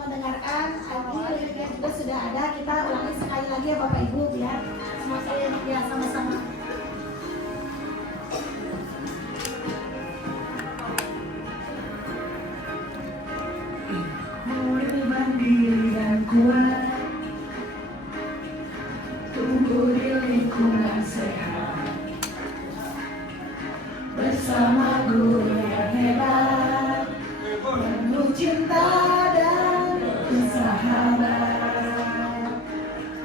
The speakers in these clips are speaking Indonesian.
mendengarkan. Ini liriknya juga sudah ada. Kita ulangi sekali lagi ya Bapak Ibu biar semakin ya sama-sama. Mulai mandiri dan kuat, tumbuh di lingkungan sehat, bersama guru yang hebat, penuh cinta dan bersahabat,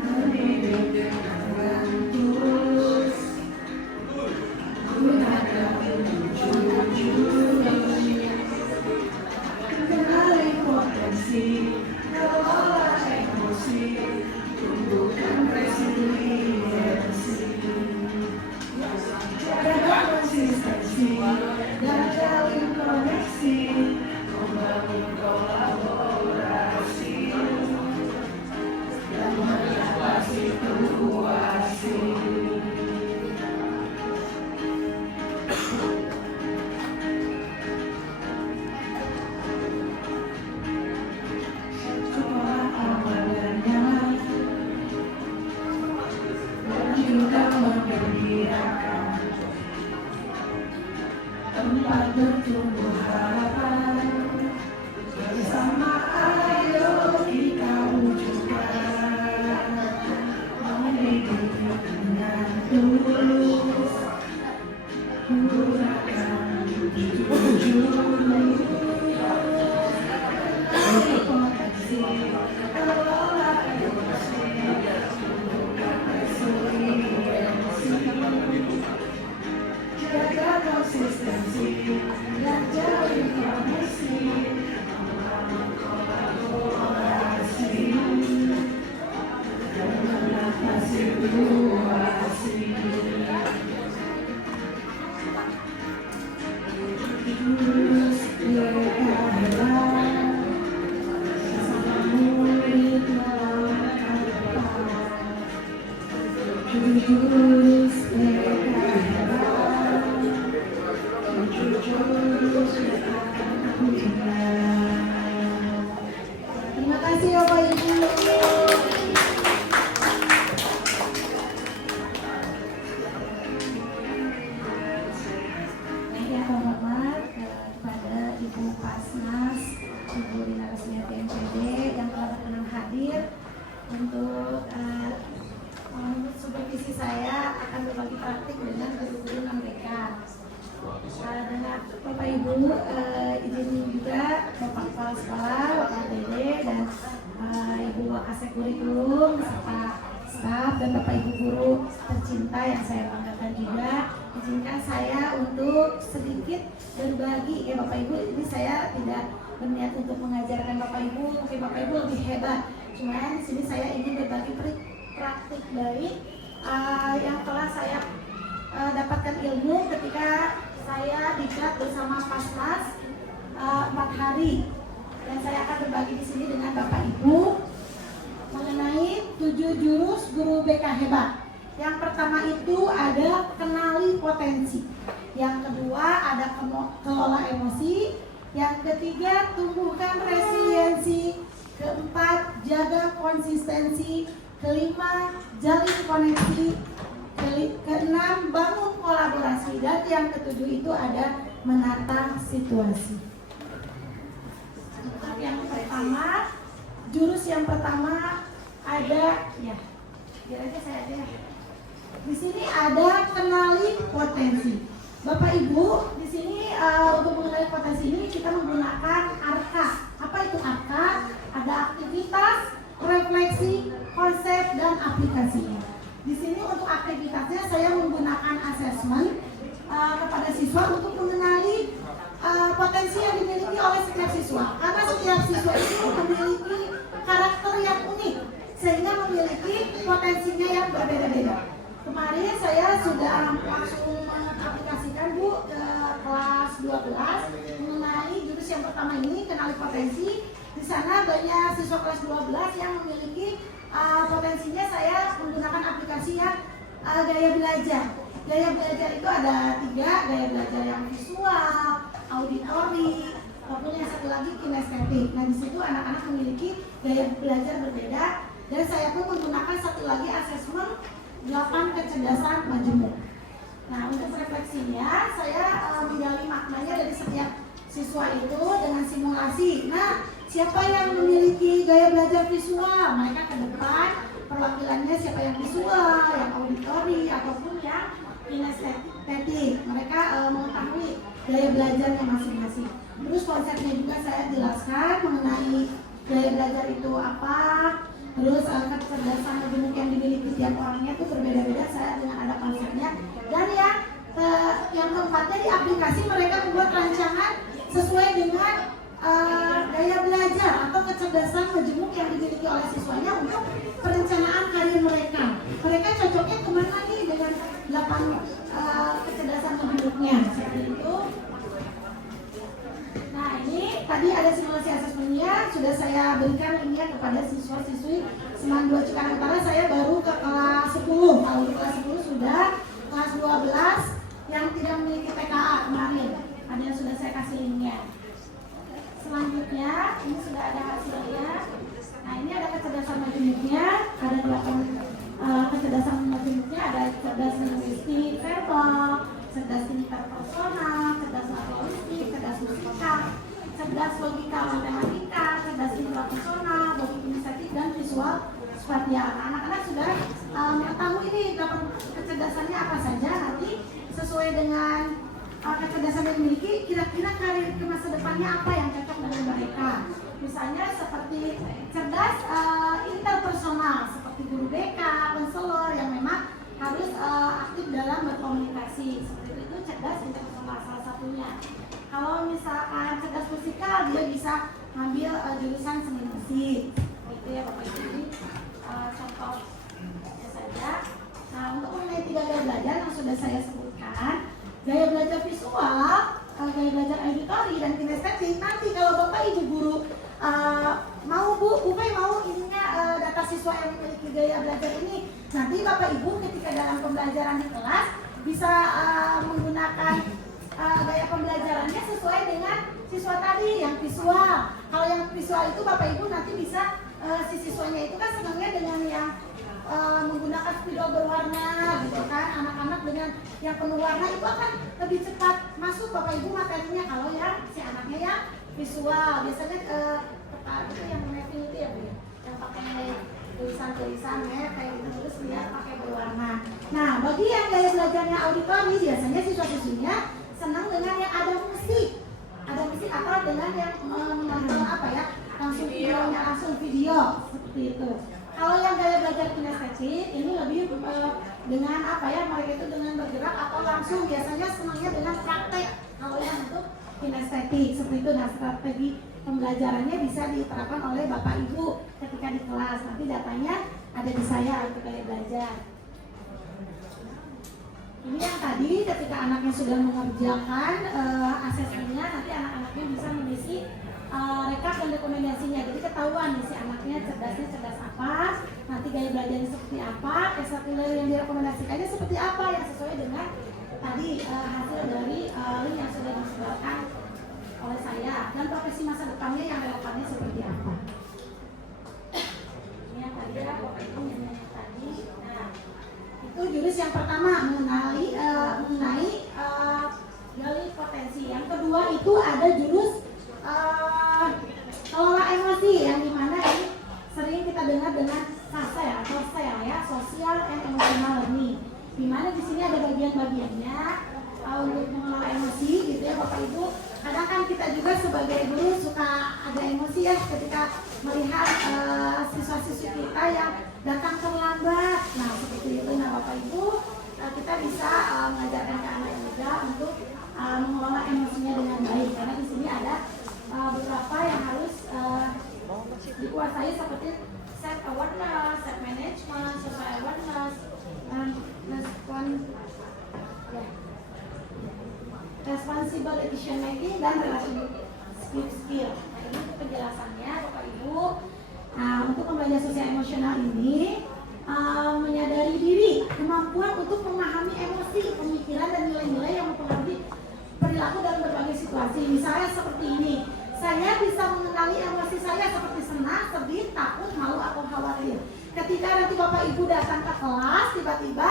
mendidik dengan tulus, gunakan jujur, kenali potensi, kelola emosi, tumbuhkan resiliensi, jaga konsistensi, dan jalin koneksi, membangun kolaborasi, dan mengatasi situasi. Sekolah aman dan nyaman, dan juga menggembirakan, tempat bertumbuh harapan, bersama ayo kita wujudkan, mendidik dengan tulus, gunakan jujur, potensi, kelola emosi, tumbuhkan resiliensi, jaga konsistensi, dan jalin koneksi, membangun kolaborasi, dan mengatasi situasi. Terus mereka hebat, sesama murid melangkah depan. Terus mereka hebat, terus mereka kuat. Terima kasih Bapak Ibu. Yang terhormat kepada Ibu Pasnas, Ibu Rina Resmiati MPD yang telah berkenan hadir untuk supervisi saya akan berbagi praktik dengan guru-guru mereka. Dengan Bapak Ibu izin juga Bapak Kepala Sekolah, Bapak Dede dan Ibu Wakasek Kurikulum serta staf dan Bapak Ibu guru tercinta yang saya banggakan juga, izinkan saya untuk sedikit berbagi ya Bapak Ibu. Ini saya tidak berniat untuk mengajarkan Bapak Ibu, mungkin Bapak Ibu lebih hebat. Cuma di sini saya ingin berbagi praktik baik yang telah saya dapatkan ilmu ketika saya diklat bersama Pasnas 4 hari, dan saya akan berbagi di sini dengan Bapak Ibu mengenai 7 jurus guru BK hebat. Yang pertama itu ada kenali potensi, yang kedua ada kelola emosi, yang ketiga tumbuhkan resiliensi, keempat jaga konsistensi, kelima jalin koneksi, keenam bangun kolaborasi, dan yang ketujuh itu ada menata situasi. Yang pertama, jurus yang pertama ada ya, biar aja saya aja ya. Di sini ada kenali potensi. Bapak Ibu, di sini untuk mengenali potensi ini kita menggunakan ARKA. Apa itu ARKA? Ada aktivitas, refleksi, konsep, dan aplikasinya. Di sini untuk aktivitasnya saya menggunakan asesmen kepada siswa untuk mengenali potensi yang dimiliki oleh setiap siswa. Karena setiap siswa itu memiliki karakter yang unik, sehingga memiliki potensinya yang berbeda-beda. Kemarin saya sudah langsung mengaplikasikan Bu ke kelas 12 mengenai jurus yang pertama ini, kenali potensi. Di sana banyak siswa kelas 12 yang memiliki potensinya. Saya menggunakan aplikasi yang gaya belajar. Gaya belajar itu ada 3, gaya belajar yang visual, auditori, maupun yang satu lagi kinestetik. Nah di situ anak-anak memiliki gaya belajar berbeda dan saya pun menggunakan satu lagi asesmen 8 kecerdasan majemuk. Nah untuk refleksinya saya menggali maknanya dari setiap siswa itu dengan simulasi. Nah siapa yang memiliki gaya belajar visual, mereka ke depan perwakilannya siapa yang visual, yang auditori ataupun yang kinestetik. Mereka mengetahui gaya belajarnya masing-masing. Terus konsepnya juga saya jelaskan mengenai gaya belajar itu apa. Terus kecerdasan majemuk yang dimiliki tiap orangnya itu berbeda-beda. Saya dengan ada konsepnya. Dan yang keempatnya di aplikasi mereka membuat rancangan sesuai dengan gaya belajar atau kecerdasan majemuk yang dimiliki oleh siswanya untuk perencanaan karir mereka. Mereka cocoknya kemana nih dengan 8 kecerdasan majemuknya seperti itu. Nah ini tadi ada simulasi asesmennya, sudah saya berikan linknya kepada siswa-siswi Seman 2 Cikarang Utara. Saya baru ke kelas 10, kalau di kelas 10 sudah, kelas 12 yang tidak memiliki PKA kemarin ada yang sudah saya kasih linknya. Selanjutnya ini sudah ada hasilnya. Nah ini ada kecerdasan majemuknya, ada 8 kecerdasan majemuknya, ada cerdas linguistik verbal, cerdas interpersonal, cerdas naturalistik, cerdas musikal, cerdas logika matematika, cerdas intrapersonal, logik kinestetik dan visual spasial. Anak-anak sudah mengetahui ini 8 kecerdasannya apa saja. Nanti sesuai dengan kecerdasan yang dimiliki, kira-kira karir ke masa depannya apa yang cocok dengan mereka. Misalnya seperti cerdas interpersonal, seperti guru BK, konselor yang memang harus aktif dalam berkomunikasi. Seperti itu cerdas interpersonal salah satunya. Kalau misalkan cerdas musikal, dia bisa ambil jurusan seni musik. Itu ya Bapak Ibu, ini contoh saja. Nah untuk mengenai 3 gaya belajar yang sudah saya sebutkan, gaya belajar visual, gaya belajar auditori dan kinestetik. Nanti kalau Bapak Ibu guru mau Bu Fai mau ininya data siswa yang memiliki gaya belajar ini, nanti Bapak Ibu ketika dalam pembelajaran di kelas bisa menggunakan gaya pembelajarannya sesuai dengan siswa tadi yang visual. Kalau yang visual itu Bapak Ibu nanti bisa si siswanya itu kan senangnya dengan yang menggunakan spidol berwarna gitu kan. Anak-anak dengan yang penuh warna itu akan lebih cepat masuk Bapak Ibu materinya. Kalau yang si anaknya yang visual biasanya itu yang mapping itu ya Bu, yang pakai tulisan-tulisan kayak gitu, terus dia pakai berwarna. Nah bagi yang gaya belajarnya auditori, biasanya siswa-siswinya senang dengan yang ada musik atau dengan yang menonton langsung videonya, langsung video seperti itu. Kalau yang gaya belajar kinestetik ini lebih dengan mereka itu dengan bergerak atau langsung, biasanya senangnya dengan praktek. Kalau yang untuk kinestetik seperti itu. Nah strategi pembelajarannya bisa diterapkan oleh Bapak Ibu ketika di kelas. Nanti datanya ada di saya untuk gaya belajar. Ini yang tadi ketika anaknya sudah mengerjakan asesmennya, nanti anak-anaknya bisa mengisi rekap dan rekomendasinya. Jadi ketahuan nih si anaknya cerdasnya cerdas apa, nanti gaya belajarnya seperti apa, ekstrakurikuler yang direkomendasikannya seperti apa yang sesuai dengan tadi hasil dari link yang sudah disebarkan oleh saya, dan profesi masa depannya yang relevannya seperti apa. Ini yang tadi ya Bapak Ibu yang tadi. Nah itu jurus yang pertama mengenai gali potensi. Yang kedua itu ada jurus kelola emosi, yang dimana ini sering kita dengar dengan SASE atau SEL ya, Social and Emotional Learning. Dimana di sini ada bagian-bagiannya untuk mengelola emosi gitu ya Bapak Ibu. Kadang kan kita juga sebagai guru suka ada emosi ya ketika melihat siswa-siswi kita yang datang terlambat. Nah seperti itu. Nah Bapak Ibu kita bisa mengajarkan ke anak juga untuk mengelola emosinya dengan baik, karena di sini ada beberapa yang harus dikuasai seperti self awareness, self management, social awareness, responsible decision making dan relationship skill. Nah ini penjelasannya Bapak Ibu. Nah untuk pembelajaran sosial emosional ini menyadari diri, kemampuan untuk memahami emosi, pemikiran dan nilai-nilai yang mempengaruhi perilaku dalam berbagai situasi. Misalnya seperti ini, saya bisa mengenali emosi saya seperti senang, sedih, takut, malu, atau khawatir. Ketika nanti Bapak Ibu datang ke kelas, tiba-tiba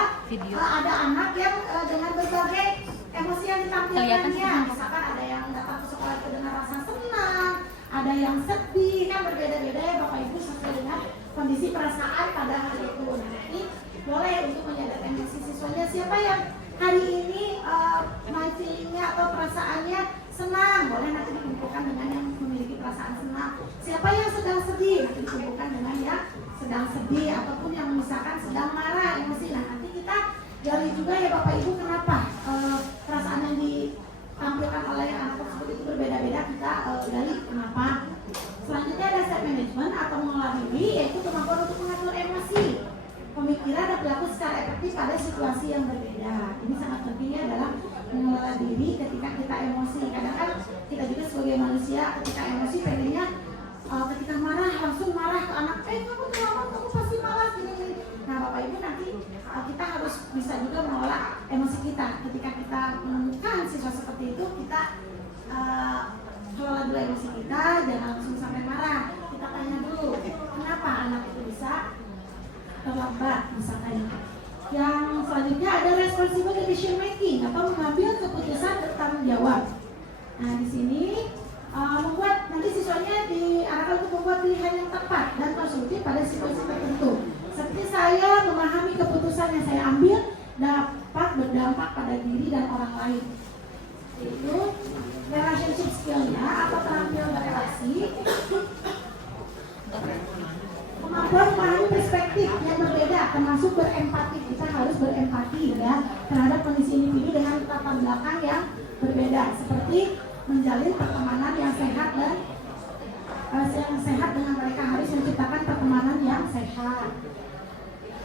ada anak yang dengan berbagai emosi yang ditampilkannya. Misalkan ada yang datang ke sekolah itu dengan rasa senang, ada yang sedih, kan berbeda-beda ya Bapak Ibu sesuai dengan kondisi perasaan pada hari itu. Nah, ini boleh untuk menyadari emosi siswanya. Siapa yang hari ini my feelingnya atau perasaannya senang, boleh nanti dikumpulkan dengan yang memiliki perasaan senang. Siapa yang sedang sedih, nanti dikumpulkan dengan yang sedang sedih, ataupun yang misalkan sedang marah emosi. Nah, nanti kita gali juga ya Bapak Ibu kenapa perasaan yang ditampilkan oleh anak tersebut itu berbeda-beda, kita gali kenapa. Selanjutnya ada self management atau mengolah diri, yaitu kemampuan untuk mengatur emosi, pemikiran dan perilaku secara efektif pada situasi yang berbeda. Ini sangat pentingnya adalah mengelola diri ketika kita emosi. Kadang kan kita juga sebagai manusia ketika emosi pengennya ketika marah langsung marah ke anak, kamu kenapa, kamu pasti marah gini. Nah Bapak Ibu nanti kita harus bisa juga mengelola emosi kita. Ketika kita menemukan situasi seperti itu, kita kelola dulu emosi kita, jangan langsung sampai marah. Kita tanya dulu, kenapa anak itu bisa terlambat misalkan. Yang selanjutnya ada responsible decision making atau mengambil keputusan bertanggung jawab. Nah di sini membuat nanti siswanya diarahkan untuk membuat pilihan yang tepat dan konstruktif pada situasi tertentu. Seperti saya memahami keputusan yang saya ambil dapat berdampak pada diri dan orang lain. Itu relationship skill-nya atau terampil berrelasi. Kemampuan memahami perspektif yang berbeda, termasuk berempati. Kita harus berempati ya terhadap kondisi individu dengan latar belakang yang berbeda, seperti menjalin pertemanan yang sehat dan yang sehat dengan mereka, harus menciptakan pertemanan yang sehat.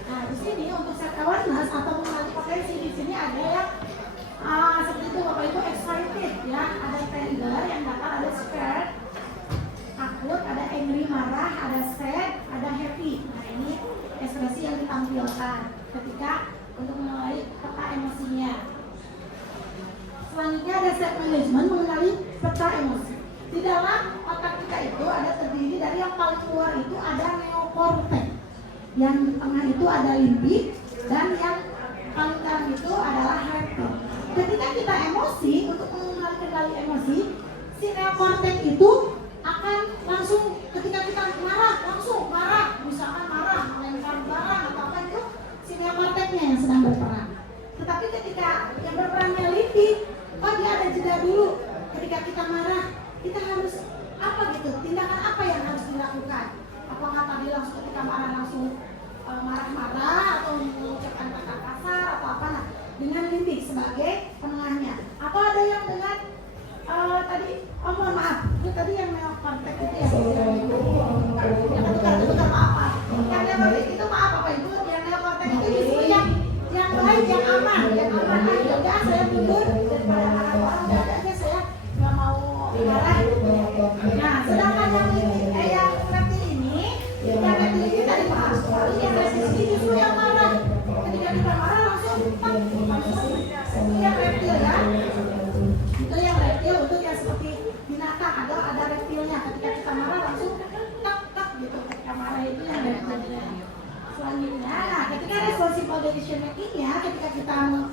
Nah di sini untuk self awareness atau mengenali potensi, di sini ada yang seperti itu Bapak Ibu, excited ya, ada tender yang datar, ada scared, takut, ada angry, marah, ada sad, ada happy. Nah ini ekspresi yang ditampilkan ketika untuk mengenali peta emosinya. Selanjutnya ada self management, mengenali peta emosi. Di dalam otak kita itu ada terdiri dari yang paling luar itu ada neokortex, yang di tengah itu ada limbik, dan yang paling dalam itu adalah reptil. Ketika kita emosi, untuk mengenali kendali emosi, si neokortex itu akan langsung ketika kita marah, langsung marah, misalkan marah, melempar barang atau apa itu, si neokorteksnya yang sedang berperan. Tetapi ketika yang berperannya limbik, dia ada jeda dulu. Ketika kita marah, kita harus apa gitu, tindakan apa yang harus dilakukan? Apakah tadi langsung ketika marah langsung marah-marah atau mengucapkan kata kasar atau apa? Nah, dengan limbik sebagai penengahnya. Atau ada yang dengan tadi, mohon maaf, itu tadi yang neokortex itu ya. Yang ketukar maaf. Yang neokortex itu maaf Bapak Ibu, yang neokortex itu justru yang baik, yang aman aja. Udah saya mundur daripada orang udah aja saya nggak mau marah. Nah, sedangkan yang reptil ini tadi maaf, lalu yang resisi justru yang marah. Ketika kita marah langsung itu yang reptil ya. Itu yang reptil, untuk yang seperti binatang ada reptilnya. Ketika kita marah langsung tak gitu. Ketika marah itu yang reptilnya. Selanjutnya, nah ketika responsible decision making-nya, ketika kita mau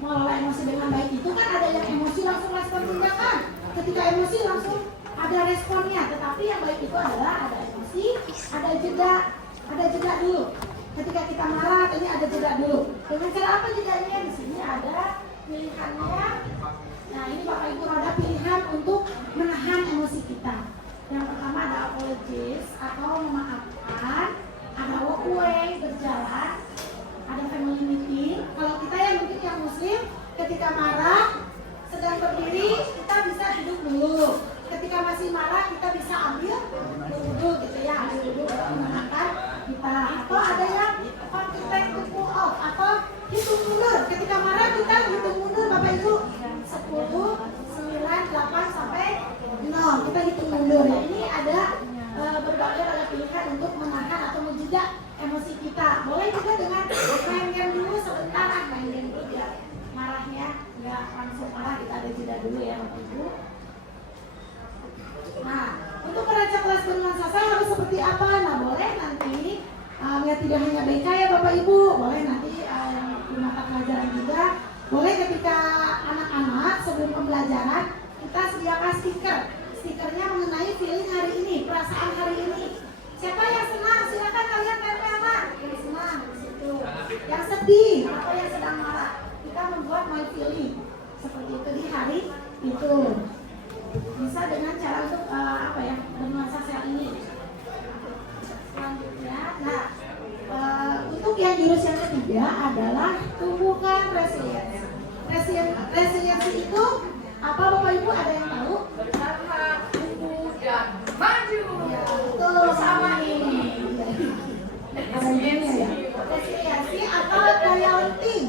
mengelola emosi dengan baik itu kan ada yang emosi langsung respon tindakan. Ketika emosi langsung ada responnya. Tetapi yang baik itu adalah ada emosi, ada jeda dulu. Ketika kita marah, tadi ada jeda dulu. Dengan cara apa jedanya? Di sini ada pilihannya. Nah ini Bapak Ibu ada pilihan untuk menahan emosi kita. Yang pertama ada apologies atau memaafkan, ada walk away, berjalan, ada family meeting. Kalau kita yang mungkin yang muslim, ketika marah sedang berdiri, kita bisa duduk dulu. Ketika masih marah, kita bisa ambil duduk gitu ya, ambil duduk untuk menenangkan kita. Atau ada yang contact to pull off atau hitung mundur. Ketika marah kita hitung mundur Bapak Ibu 10, 9, 8 sampai 0. Kita hitung mundur ya. Ini ada berbagai pilihan untuk menahan atau menjeda emosi kita. Boleh juga dengan main game dulu sebentar, main game dulu biar marahnya nggak langsung marah, kita ada jeda dulu ya Bapak Ibu. seperti apa? Nah, boleh nanti ya tidak hanya BK ya Bapak Ibu, boleh nanti di mata pelajaran juga. Boleh ketika anak-anak sebelum pembelajaran kita sediakan stiker. Stikernya mengenai feeling hari ini, perasaan hari ini. Siapa yang senang? Silakan kalian tempel anak. Yang senang di situ. Yang sedih atau yang sedang marah, kita membuat my feeling seperti itu di hari itu. Bisa dengan cara untuk bernuansa sel ini. Selanjutnya, nah untuk yang jurus yang ketiga adalah tumbuhkan resiliensi. Resiliensi itu apa Bapak Ibu, ada yang tahu? Bertahan, tumbuh, dan maju. Ya, betul, sama ini. Resiliensi. Resiliensi atau daya lenting.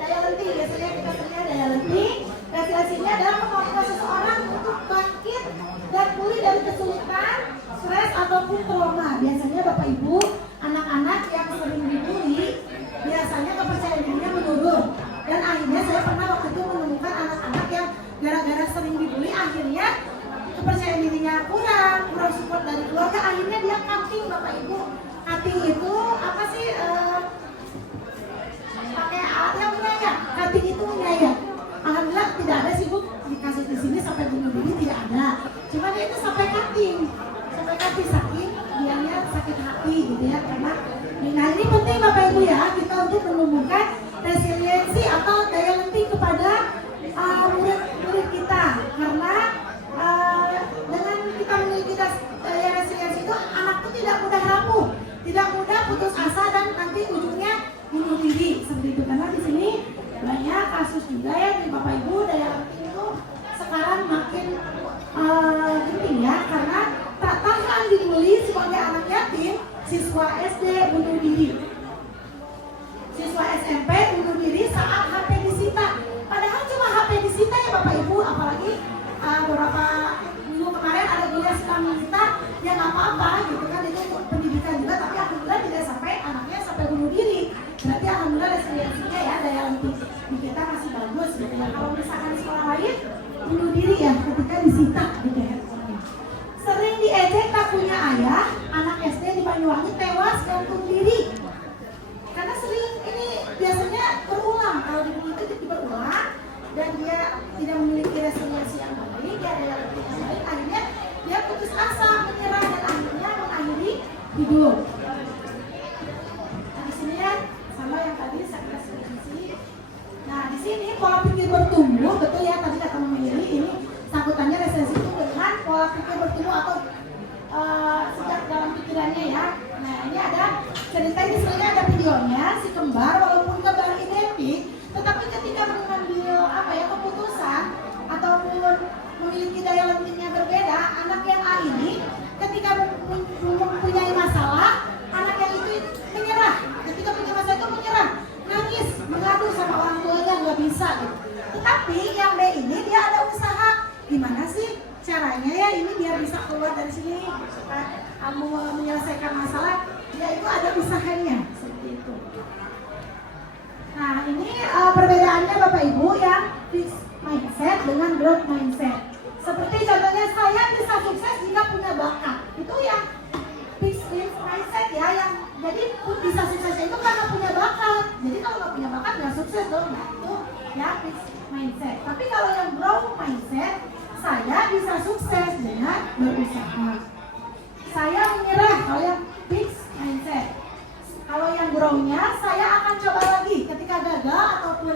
Daya lenting, biasanya kita punya daya lenting. Resiliensinya adalah kemampuan seseorang untuk bangkit dan pulih dari kesulitan, stres ataupun trauma. Biasanya Bapak Ibu, anak-anak yang sering dibully, biasanya kepercayaan dirinya menurun. Dan akhirnya saya pernah waktu itu menemukan anak-anak yang gara-gara sering dibully, akhirnya kepercayaan dirinya kurang support dari keluarga, akhirnya dia cutting Bapak Ibu. Cutting itu apa sih? Pakai alat yang menyayat. Cutting itu menyayat. Alhamdulillah tidak ada sih Bu, dikasih di sini sampai bunuh diri tidak ada. Cuma dia itu sampai cutting saking dianya sakit hati gitu ya, karena nah ini penting Bapak Ibu ya, kita untuk menumbuhkan resiliensi atau daya lenting kepada murid-murid kita, karena dengan kita memiliki daya resiliensi itu anak itu tidak mudah rapuh, tidak mudah putus asa dan nanti ujungnya bunuh diri seperti itu. Karena di sini banyak kasus juga ya di Bapak Ibu, daya lenting itu sekarang makin penting ya, karena tak tahan dibully sebagai anak yatim, siswa SD bunuh diri, siswa SMP bunuh diri saat HP disita. Padahal cuma HP disita ya Bapak Ibu, apalagi beberapa minggu kemarin ada guru yang sedang minta, ya nggak apa-apa gitu kan, itu untuk pendidikan juga, tapi alhamdulillah tidak sampai anaknya sampai bunuh diri. Berarti alhamdulillah resiliensinya ya, daya lenting di kita masih bagus gitu ya. Kalau misalkan di sekolah lain bunuh diri ya ketika disita gitu ya. Sering diejek tak punya ayah, anak SD di Banyuwangi tewas gantung diri. Karena sering ini biasanya berulang, kalau dibunuh itu berulang dan dia tidak memiliki resiliensi yang baik, dia ada lenting yang baik, akhirnya dia putus asa, menyerah dan akhirnya mengakhiri hidup. Nah di sini ya sama yang tadi saya resiliensi. Nah di sini pola pikir bertumbuh, betul ya tadi kata memilih ini sangkutannya resiliensi itu dengan pola pikir bertumbuh atau sejak dalam pikirannya ya. Nah ini ada cerita, ini sebenarnya ada videonya, si kembar walaupun kembar identik, tetapi ketika mengambil keputusan ataupun memiliki daya lentingnya berbeda, anak yang A ini ketika mempunyai masalah, anak yang itu menyerah. Ketika punya masalah itu menyerah, nangis, mengadu sama orang tuanya, nggak bisa gitu. Tetapi yang B ini dia ada usaha, gimana sih caranya ya ini biar bisa keluar dari sini, menyelesaikan masalah, dia itu ada usahanya seperti itu. Nah ini perbedaannya Bapak Ibu yang fixed mindset dengan growth mindset. Seperti contohnya saya bisa sukses jika punya bakat, itu yang fixed mindset ya, yang jadi bisa suksesnya itu karena punya bakat. Jadi kalau nggak punya bakat nggak sukses dong, nah, itu ya fixed mindset. Tapi kalau yang growth mindset, saya bisa sukses dengan berusaha. Saya menyerah, kalau yang fixed mindset. Kalau yang grow-nya, saya akan coba lagi. Ketika gagal ataupun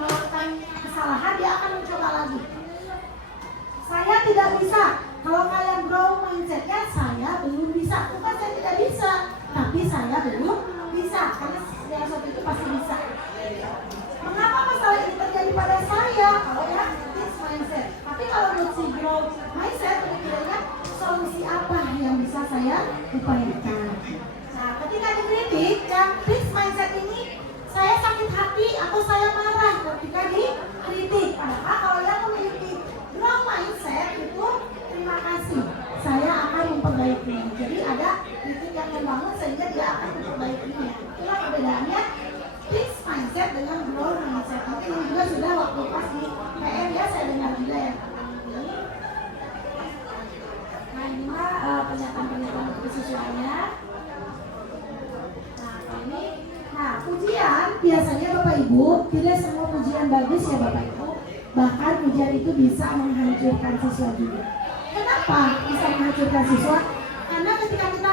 melakukan kesalahan, dia akan mencoba lagi. Saya tidak bisa. Kalau kalian grow mindset-nya, saya belum bisa. Bukan saya tidak bisa, tapi saya belum bisa. Karena setiap sesuatu itu pasti bisa. Mengapa masalah ini terjadi pada saya? Kalau ya fixed mindset. Tapi kalau si grow mindset, kira-kira solusi apa yang bisa saya upayakan? Nah, ketika dikritik, yang fixed mindset ini, saya sakit hati atau saya marah ketika dikritik. Padahal kalau yang memiliki growth mindset itu, terima kasih, saya akan memperbaikinya. Jadi ada kritik yang membangun sehingga dia akan memperbaikinya. Itulah perbedaannya fixed mindset dengan growth mindset. Mungkin ini juga sudah waktu pas di PM ya, saya dengar juga ya. Nah ini mah pernyataan-pernyataan Ibu, tidak semua pujian bagus ya Bapak Ibu. Bahkan pujian itu bisa menghancurkan siswa juga. Kenapa bisa menghancurkan siswa? Karena ketika kita,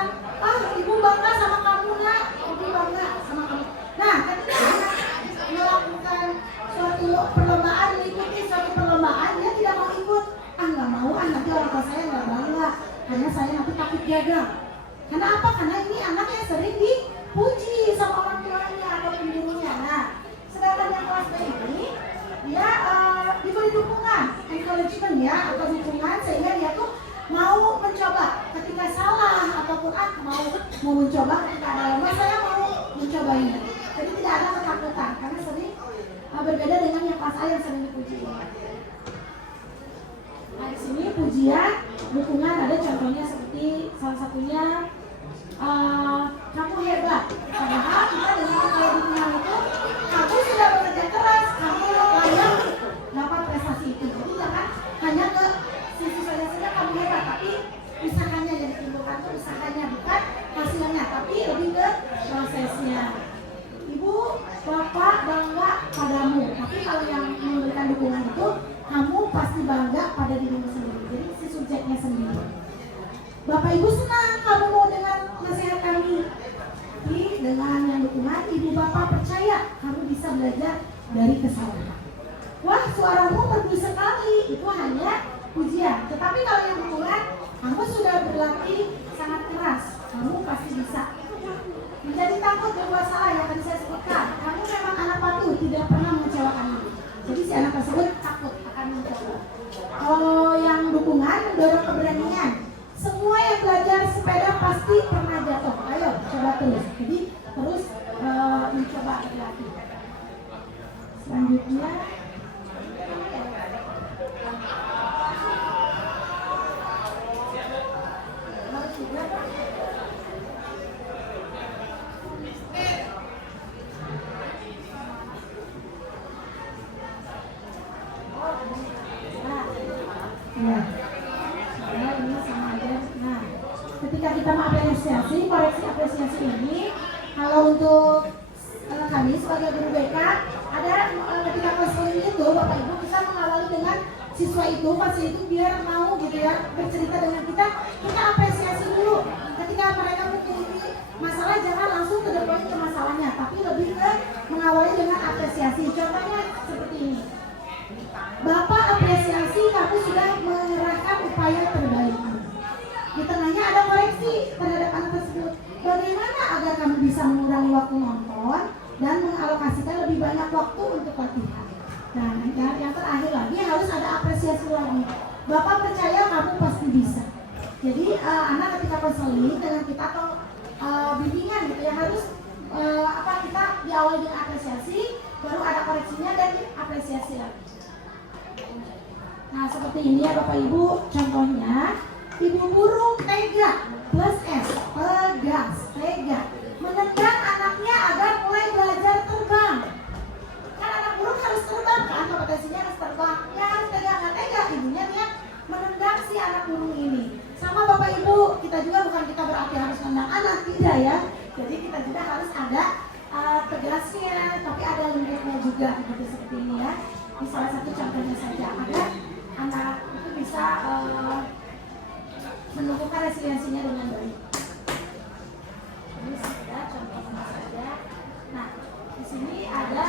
ibu bangga sama kamu nak, ibu bangga sama kamu. Nah, ketika anak melakukan suatu perlombaan, mengikuti suatu perlombaan, dia tidak mau ikut. Nggak mau, nanti orang tua saya nggak bangga. Karena saya nanti takut gagal. Karena apa? Karena ini anak yang sering dipuji sama orang tuanya atau gurunya. Nah, sedangkan yang kelas B ini, dia diberi dukungan, encouragement ya, atau dukungan sehingga dia tuh mau mencoba ketika salah ataupun mau mencoba ketika ada lomba, saya mau mencoba ini. Jadi tidak ada ketakutan karena sering berbeda dengan yang kelas A yang sering dipuji. Nah, di sini pujian, dukungan ada contohnya seperti salah satunya kamu hebat. Padahal kita dengan kalau dukungan itu kamu sudah bekerja keras, kamu layak dapat prestasi itu. Jadi jangan hanya ke sisi saja kamu hebat, tapi usahanya yang ditimbulkan itu usahanya bukan hasilnya, tapi lebih ke prosesnya. Ibu, bapak bangga padamu, tapi kalau yang memberikan dukungan itu kamu pasti bangga pada dirimu sendiri. Jadi si subjeknya sendiri. Bapak ibu senang kamu mau dengan nasihat kami. Tapi dengan yang dukungan, ibu bapak percaya kamu bisa belajar dari kesalahan. Wah, suaramu merdu sekali, itu hanya pujian. Tetapi kalau yang dukungan, kamu sudah berlatih sangat keras, kamu pasti bisa. Menjadi takut berbuat salah yang tadi saya sebutkan. Kamu memang anak patuh, tidak pernah mengecewakan ibu. Jadi si anak tersebut takut akan mencoba. Kalau yang dukungan mendorong keberanian. Semua yang belajar sepeda pasti pernah jatuh. Ayo coba terus. Jadi terus mencoba berlatih. Selanjutnya ketika kita mengapresiasi, koreksi apresiasi ini, kalau untuk kami sebagai guru BK, ada ketika konseling itu, Bapak Ibu kita mengawali dengan siswa itu, pasti itu biar mau gitu ya, bercerita dengan kita apresiasi dulu. Ketika mereka memiliki masalah, jangan langsung ke depan ke masalahnya, tapi lebih ke mengawali dengan apresiasi. Contohnya seperti ini. Bapak apresiasi kamu sudah mengerahkan upaya terbaik. Di tengahnya ada koreksi terhadap anak tersebut. Bagaimana agar kamu bisa mengurangi waktu nonton dan mengalokasikan lebih banyak waktu untuk latihan. Nah, yang terakhir lagi harus ada apresiasi lagi. Bapak percaya kamu pasti bisa. Jadi anak ketika konseling dengan kita atau bimbingan gitu ya harus kita diawali dengan apresiasi, baru ada koreksinya dan apresiasi lagi. Nah, seperti ini ya Bapak Ibu, contohnya ibu burung tega plus S, tegas, tega menendang anaknya agar mulai belajar terbang. Kan anak burung harus terbang kan, kompetensinya harus terbang. Ya harus tega, nggak tega ibunya dia menendang si anak burung ini. Sama Bapak Ibu, kita juga bukan kita berarti harus menendang anak, tidak ya. Jadi kita juga harus ada tegasnya, tapi ada limitnya juga, gitu seperti ini ya. Ini salah satu contohnya saja, agar anak itu bisa menumbuhkan resiliensinya dengan baik. Ini saja contohnya saja. Nah, di sini ada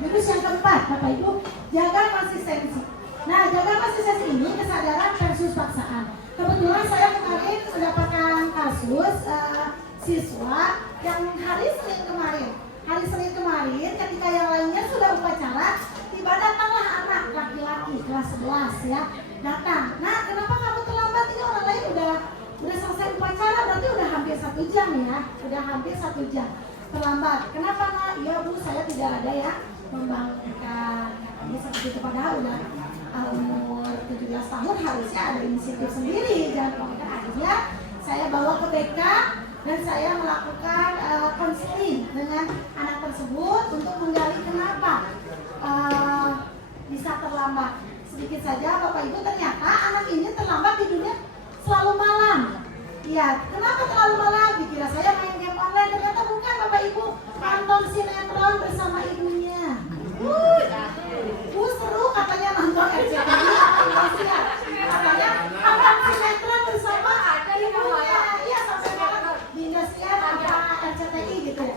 jurus yang keempat, Bapak Ibu, jaga konsistensi. Nah, jaga konsistensi ini kesadaran versus paksaan. Kebetulan saya kemarin mendapatkan kasus siswa yang hari Senin kemarin ketika yang lainnya sudah upacara, tiba datanglah anak laki-laki kelas 11 ya, datang. Nah, kenapa kamu terlambat? Ini orang lain udah selesai upacara, berarti udah hampir 1 jam ya, udah hampir 1 jam terlambat. Kenapa nak? Ya Bu, saya tidak ada ya membangunkan. Ini seperti itu, padahal udah umur 17 tahun harusnya ada inisiatif sendiri, jangan membangunkan. Akhirnya saya bawa ke BK dan saya melakukan konseling dengan anak tersebut untuk menggali kenapa bisa terlambat. Sedikit saja Bapak Ibu, ternyata anak ini terlambat tidurnya selalu malam. Iya, kenapa terlalu malam? Dikira saya main game online, ternyata bukan Bapak Bapak Ibu nonton sinetron bersama ibunya. Seru katanya nonton RCTI apa Indosiar. Katanya nonton sinetron bersama ibunya. Iya sampai malam di Indosiar apa RCTI gitu.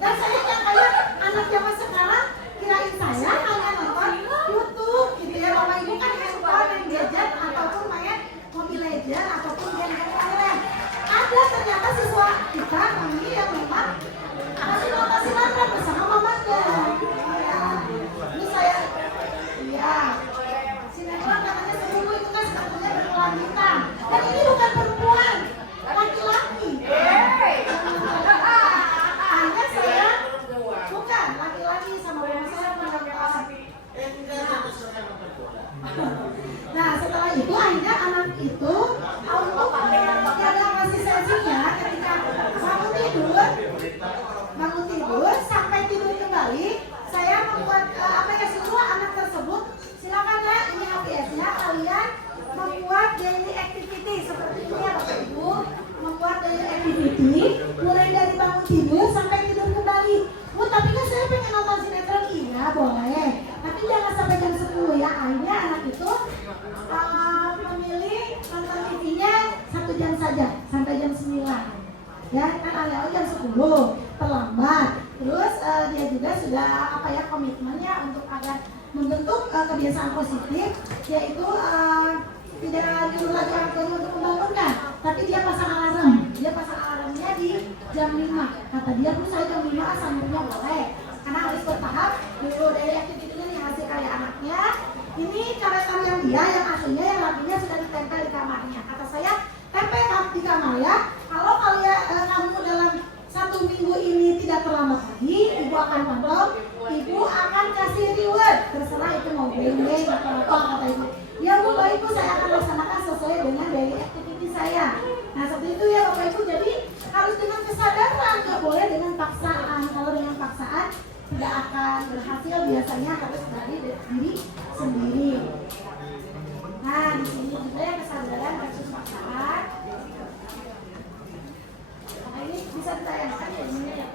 Dan saya yang kayak anak zaman sekarang kirain saya hanya nonton YouTube gitu ya. Bapak Ibu kan handphone, main gadget ataupun main Mobile Legends ataupun game-game online. Ada ternyata siswa kita kami yang memang masih nonton sinetron bersama mamanya. Ya, ini saya, iya, sinetron katanya seluruh itu kan sebetulnya berkelanjutan. Dan ini bukan perempuan, laki-laki. Hanya saya bukan laki-laki sama mama saya menonton. Nah setelah itu akhirnya anak itu untuk jaga konsistensinya ketika bangun tidur sampai tidur kembali, saya membuat suruh anak tersebut silakan ya, ini HPS-nya kalian membuat daily activity seperti ini ya Bapak Ibu, membuat daily activity mulai dari bangun tidur sampai tidur kembali. Tapi kan saya pengen nonton sinetron, iya boleh, tapi jangan sampai jam 10 ya. Akhirnya anak itu memilih nonton TV-nya 1 jam saja sampai jam 9 ya, kan awalnya jam 10 terlambat. Terus dia juga sudah komitmennya untuk agar membentuk kebiasaan positif, yaitu tidak nyuruh lagi orang tua untuk membangunkan, tapi dia pasang alarm. Dia pasang alarmnya di jam 5. Kata dia, Bu saya jam 5 sambungnya boleh, karena harus bertahap dulu dari aktivitasnya nih hasil karya anaknya. Ini coretan yang dia, yang aslinya, yang lakinya sudah ditempel di kamarnya. Kata saya, tempel di kamar ya. Kalau kalian kamu dalam 1 minggu ini tidak terlambat lagi, ibu akan pantau, ibu akan kasih reward. Terserah itu mau beli atau apa, kata ibu. Ya Bu, baik Bu, saya akan laksanakan sesuai dengan daily activity saya. Nah seperti itu ya Bapak Ibu, jadi harus dengan kesadaran, nggak boleh dengan paksaan. Kalau dengan paksaan tidak akan berhasil, biasanya harus dari diri sendiri. Nah di sini juga yang kesadaran versus paksaan. Nah ini bisa ditayangkan ya ini ya.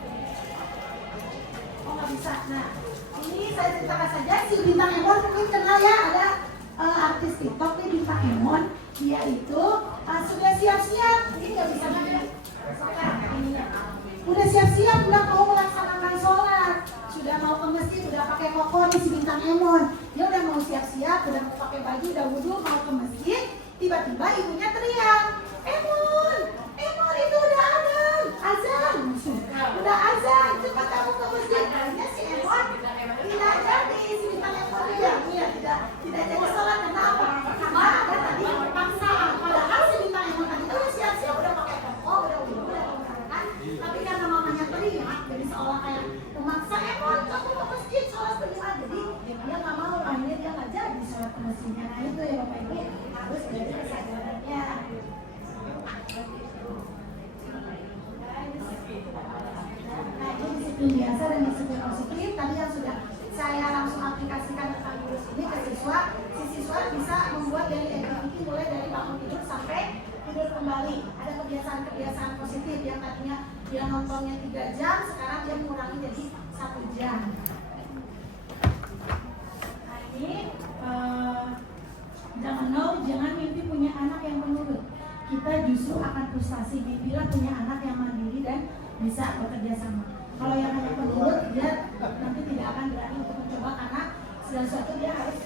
Oh nggak bisa. Nah ini saya ceritakan saja, si Bintang Emon mungkin kenal ya, ada artis TikTok nih Bintang Emon. Dia itu sudah siap-siap, ini nggak bisa udah siap-siap, udah mau melaksanakan sholat, sudah mau ke masjid, udah pakai koko nih si Bintang Emon. Dia udah mau siap-siap, udah mau pakai baju, udah wudhu, mau ke masjid. Tiba-tiba ibunya teriak, Emon itu udah azan, udah azan, cepat kamu ke masjid. Akhirnya si Emon tidak jadi, si Bintang Emon dia tidak jadi sholat. Kenapa? Karena ada tadi paksaan. Padahal si Bintang Emon tadi itu udah siap-siap, udah pakai koko, udah wudhu, udah mengatakan, tapi karena mamanya teriak, jadi seolah kayak memaksa, Emon kamu ke masjid sholat berjamaah. Jadi dia nggak mau, akhirnya dia nggak jadi sholat ke masjidnya. Nah itu ya Bapak Ibu, harus dari kesadarannya. Nah ini disiplin biasa dan disiplin positif. Tadi yang sudah saya langsung aplikasikan tentang virus ini ke siswa. Si siswa bisa membuat daily activity mulai dari bangun tidur sampai tidur kembali. Ada kebiasaan-kebiasaan positif yang tadinya dia nontonnya 3 jam, sekarang dia mengurangi jadi 1 jam. Nah ini jangan mimpi punya anak yang menurut. Kita justru akan frustasi. Mimpilah punya anak yang mandiri dan bisa bekerja sama. Kalau yang hanya penurut, dia nanti tidak akan berani untuk mencoba karena segala sesuatu dia harus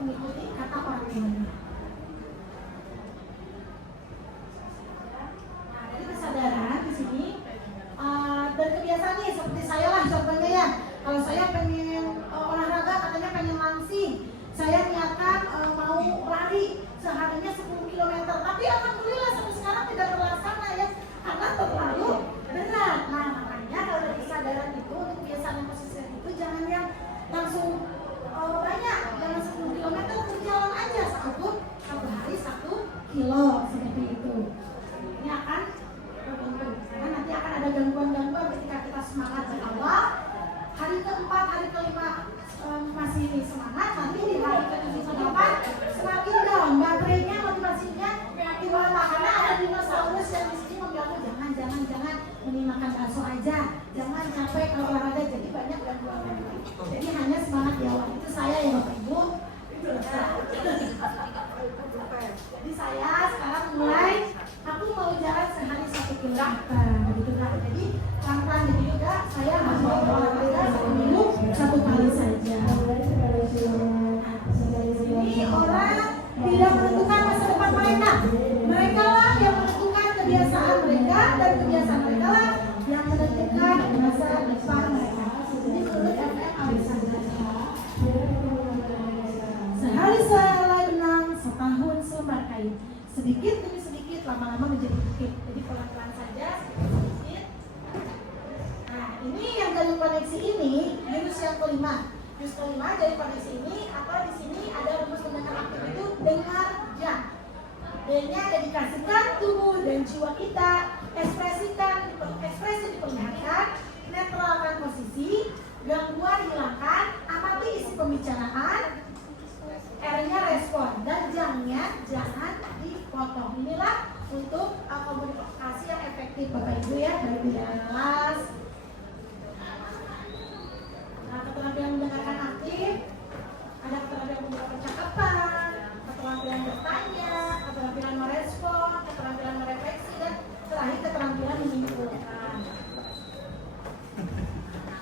mengikuti kata orang tuanya. Nah dari kesadaran di sini dari kebiasaan nih seperti saya lah contohnya ya. Kalau saya pengen olahraga, katanya pengen langsing, saya niatkan mau lari seharinya 10 km. Tapi alhamdulillah sampai sekarang tidak terlaksana ya, karena terlalu berat. Nah makanya kalau dari kesadaran itu untuk kebiasaan yang konsisten itu jangan yang langsung banyak, jangan 10 km, berjalan aja satu hari 1 kilo seperti itu. Ini akan tertentu karena nanti akan ada gangguan-gangguan ketika kita semangat di awal. Hari keempat, hari kelima masih semangat, nanti di hari ke-7 ke-8 semakin down, baterainya, motivasinya makin lemah karena ada dinosaurus yang di sini mengganggu. Jangan jangan mending makan bakso aja, jangan capek kalau olahraga, jadi banyak gangguan. Jadi hanya semangat di awal. Itu saya ya Bapak Ibu. Jadi saya sekarang mulai, aku mau jalan sehari 1 kilometer, begitu kan? Jadi pelan-pelan gitu juga, saya harus mau olahraga 1 minggu 1 kali saja. Ini orang tidak menentukan masa depan mereka. Mereka lah yang menentukan kebiasaan mereka, dan kebiasaan mereka lah yang menentukan masa depan mereka. Ini menurut FM Alexander. Sehari selai benang, setahun selembar kain. Sedikit demi sedikit, lama-lama menjadi bukit. Jadi pelan-pelan saja, sedikit. Nah, ini yang dari koneksi ini, jurus yang kelima. Jurus kelima dari koneksi ini, apa di sini ada rumus mendengar aktif itu dengar ya. D-nya dedikasikan tubuh dan jiwa kita, ekspresi diperlihatkan, netralkan posisi, gangguan hilangkan, amati isi pembicaraan, R-nya respon, dan jangan dipotong. Inilah untuk komunikasi yang efektif Bapak Ibu ya, dari bidang kelas. Nah, keterampilan mendengarkan aktif, ada keterampilan membuka percakapan, keterampilan bertanya, keterampilan merespon, keterampilan merefleksi, dan terakhir keterampilan menyimpulkan.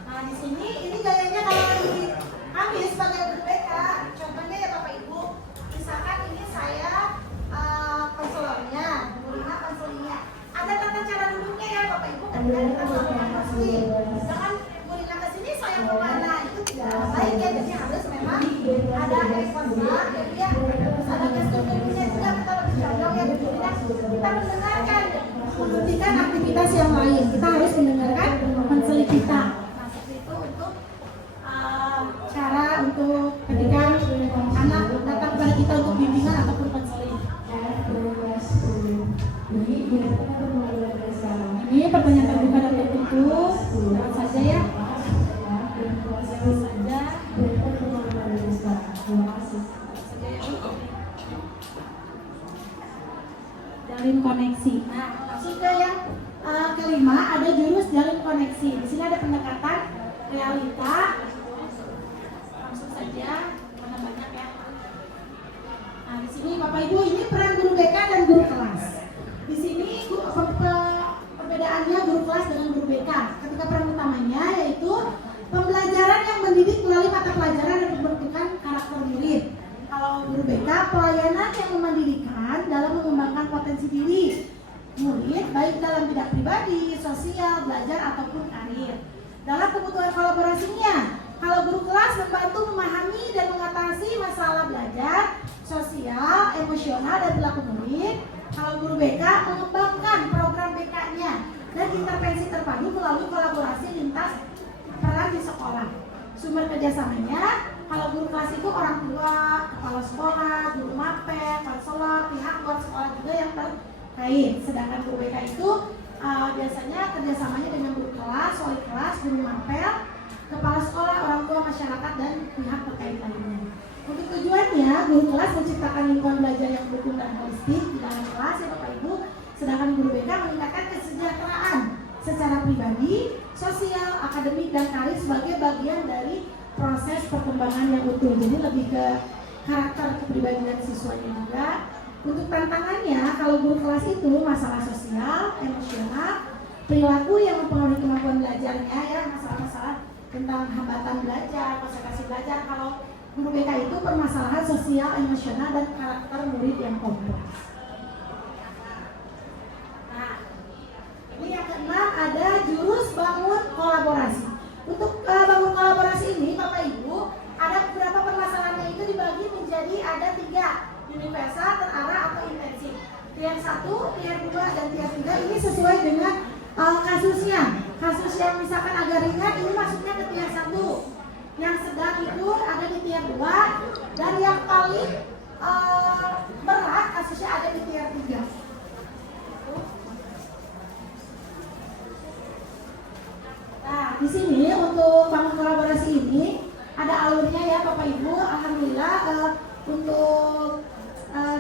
Nah, di sini ini gayanya kalau di kami sebagai guru BK, contohnya ya Bapak Ibu, misalkan ini saya konselornya, Bu Rina konselingnya. Ada tata cara duduknya ya Bapak Ibu, kan kita lakukan pasti. Jangan Bu Rina ke sini saya ke mana, itu tidak baik ya. Jadi harus memang ada ekosistem, jadi ya harus ada gestur-gesturnya juga, kita lebih condong ya Bu Rina. Kita mendengarkan, menghentikan aktivitas yang lain. Kita harus mendengarkan konseling kita. Cara untuk ketika anak datang kepada kita untuk bimbingan ataupun konseling. Ini pertanyaan terbuka dan tertutup. Jawab saja ya. Jawab saja. Jalin koneksi. Nah, masuk ke yang kelima, ada jurus jalin koneksi. Di sini ada pendekatan realita. Langsung saja, mana banyak ya. Nah, di sini Bapak Ibu, ini peran guru BK dan guru kelas. Di sini perbedaannya guru kelas dengan guru BK. Ketika peran utamanya yaitu pembelajaran yang mendidik melalui mata pelajaran dan pembentukan karakter murid. Kalau guru BK, pelayanan yang memandirikan dalam mengembangkan potensi diri murid, baik dalam bidang pribadi, sosial, belajar ataupun karir. Dalam kebutuhan kolaborasinya, kalau guru kelas membantu memahami dan mengatasi masalah belajar, sosial, emosional, dan perilaku murid. Kalau guru BK mengembangkan program BK-nya dan intervensi terpadu melalui kolaborasi lintas peran di sekolah. Sumber kerjasamanya, kalau guru kelas itu orang tua, kepala sekolah, guru mapel, konselor, pihak luar sekolah juga yang terkait. Sedangkan guru BK itu biasanya kerjasamanya dengan guru kelas, wali kelas, guru mapel, kepala sekolah, orang tua, masyarakat, dan pihak terkait lainnya. Untuk tujuannya, guru kelas menciptakan lingkungan belajar yang mendukung dan holistik di dalam kelas ya Bapak Ibu. Sedangkan guru BK meningkatkan kesejahteraan secara pribadi, sosial, akademik, dan karir sebagai bagian dari proses perkembangan yang utuh. Jadi lebih ke karakter kepribadian siswanya juga. Untuk tantangannya, kalau guru kelas itu masalah sosial, emosional, perilaku yang mempengaruhi kemampuan belajarnya ya, masalah-masalah tentang hambatan belajar, konsentrasi belajar. Kalau guru BK itu permasalahan sosial, emosional, dan karakter murid yang kompleks. Nah, ini yang keenam ada jurus bangun kolaborasi. Untuk bangun kolaborasi ini, Bapak Ibu, ada beberapa permasalahannya itu dibagi menjadi ada 3, universal, terarah, atau intensif. Tier 1, tier 2, dan tier 3 ini sesuai dengan kasusnya. Kasus yang misalkan agak ringan ini masuknya ke tier 1. Yang sedang itu ada di tier 2, dan yang paling berat kasusnya ada di tier 3. Nah, di sini untuk bangun kolaborasi ini ada alurnya ya Bapak Ibu. Alhamdulillah untuk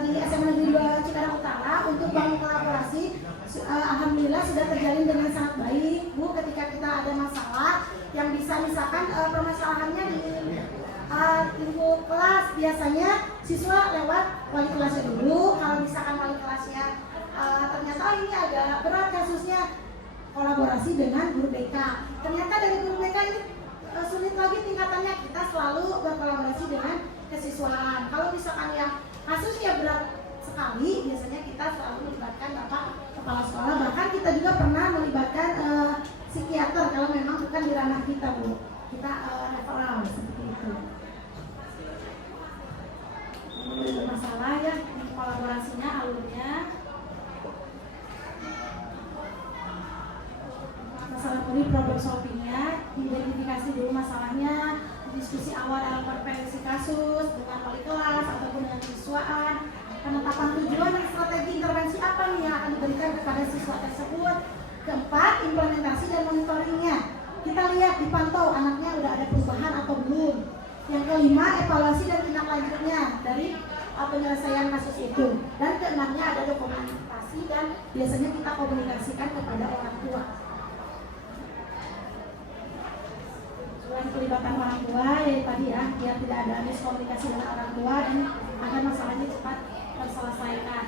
di SMA Negeri 2 Cikarang Utara untuk bangun kolaborasi Alhamdulillah sudah terjalin dengan sangat baik, Bu. Ketika kita ada masalah yang bisa misalkan permasalahannya di lingkup kelas, biasanya siswa lewat wali kelasnya dulu. Kalau misalkan wali kelasnya ternyata ini agak berat kasusnya, kolaborasi dengan guru BK. Ternyata dari guru BK ini sulit lagi tingkatannya, kita selalu berkolaborasi dengan kesiswaan. Kalau misalkan yang kasusnya berat sekali, biasanya kita selalu melibatkan Bapak Kepala Sekolah. Bahkan kita juga pernah melibatkan psikiater kalau memang bukan di ranah kita, Bu. Kita referral seperti itu. Ini bermasalah ya, kolaborasinya, alurnya. Masalah problem solvingnya, identifikasi dulu masalahnya, diskusi awal dalam prevensi kasus dengan wali kelas ataupun dengan siswaan, penetapan tujuan dan strategi intervensi apa nih yang akan diberikan kepada siswa tersebut. Keempat, implementasi dan monitoringnya. Kita lihat, dipantau anaknya udah ada perubahan atau belum. Yang kelima, evaluasi dan tindak lanjutnya dari penyelesaian kasus itu. Dan keenamnya ada dokumentasi dan biasanya kita komunikasikan kepada orang tua. Selain pelibatan orang tua ya tadi ya, biar tidak ada miskomunikasi dengan orang tua dan agar masalahnya cepat terselesaikan.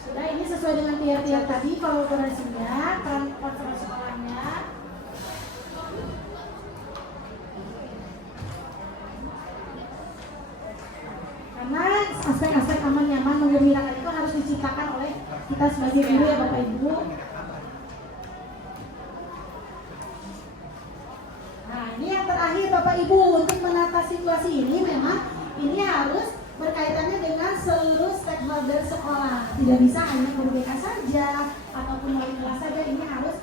Sudah, ini sesuai dengan tiap-tiap tadi kolaborasinya, peran konservasi sekolahnya. Karena aspek-aspek aman, nyaman, menggembirakan itu harus diciptakan oleh kita sebagai guru ya Bapak Ibu. Nah, ini yang terakhir Bapak Ibu, untuk menata situasi ini memang ini harus berkaitannya dengan seluruh stakeholder sekolah. Tidak bisa hanya guru BK saja ataupun wali kelas saja, ini harus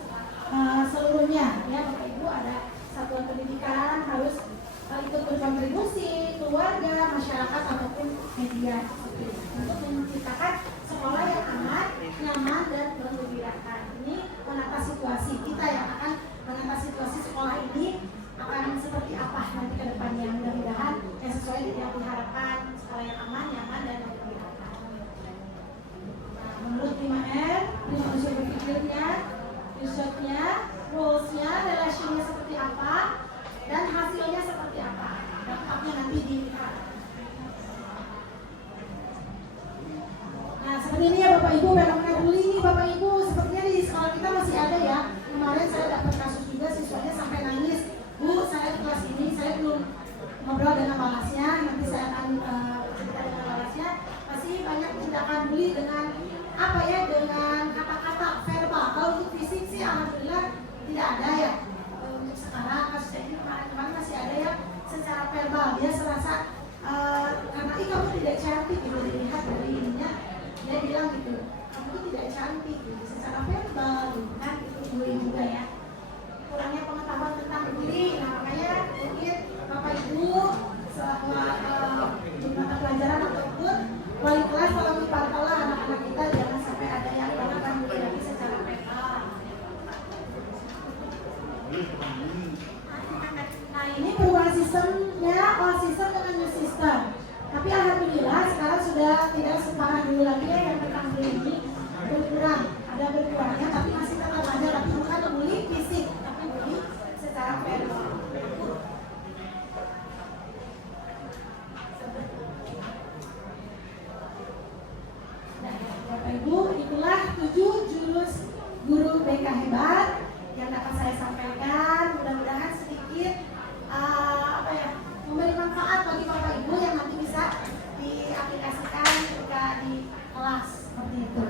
seluruhnya ya Bapak Ibu. Ada satuan pendidikan harus ikut berkontribusi, keluarga, masyarakat ataupun media untuk menciptakan sekolah yang aman, nyaman dan menggembirakan. Ini menata situasi kita yang akan menata situasi sekolah ini akan seperti apa nanti ke depannya. Mudah-mudahan yang sesuai dengan yang diharapkan, sekolah yang aman, nyaman dan menggembirakan. Nah, menurut 5R, 5 unsur berpikirnya, research-nya, rules-nya, relation-nya seperti apa, dan hasilnya seperti apa. Dampaknya nanti dilihat. Nah, seperti ini ya Bapak Ibu, fenomena bullying ini Bapak Ibu, sepertinya di sekolah kita masih ada ya. Kemarin saya dapat kasus juga, siswanya sampai nangis, Bu, saya kelas ini, saya belum ngobrol dengan balasnya, nanti saya akan cerita dengan balasnya. Masih banyak tindakan bully dengan apa ya, dengan kata-kata verbal. Kalau untuk fisik sih alhamdulillah tidak ada ya. Untuk sekarang kasusnya ini kemarin masih ada ya secara verbal. Dia serasa karena kamu tidak cantik gitu, dilihat dari ininya, dia bilang gitu, kamu tidak cantik gitu, secara verbal gitu kan, itu bullying juga ya. Kurangnya pengetahuan tentang diri. Nah, makanya mungkin Bapak Ibu di mata pelajaran ataupun wali kelas kalau dipantaulah anak-anak kita jangan sampai ada yang melakukan bullying lagi secara verbal. Nah, ini perubahan sistemnya, sistem dengan new system. Tapi alhamdulillah sekarang sudah tidak separah dulu lagi ya, yang tentang bullying ini berkurang. Ada berkurangnya, tapi masih tetap ada, tapi bukan bullying fisik, tapi bullying secara verbal. Nah, Bapak Ibu, itulah 7 jurus guru BK hebat yang dapat saya sampaikan. Mudah-mudahan sedikit memberi manfaat bagi Bapak Ibu yang nanti bisa diaplikasikan ketika di kelas seperti itu.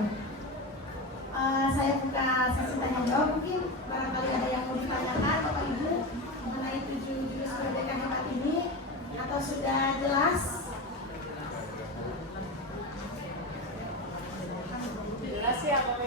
Saya buka sesi tanya jawab, mungkin barangkali ada yang mau ditanyakan Bapak Ibu mengenai 7 jurus guru BK hebat ini, atau sudah jelas? Jelas ya Bapak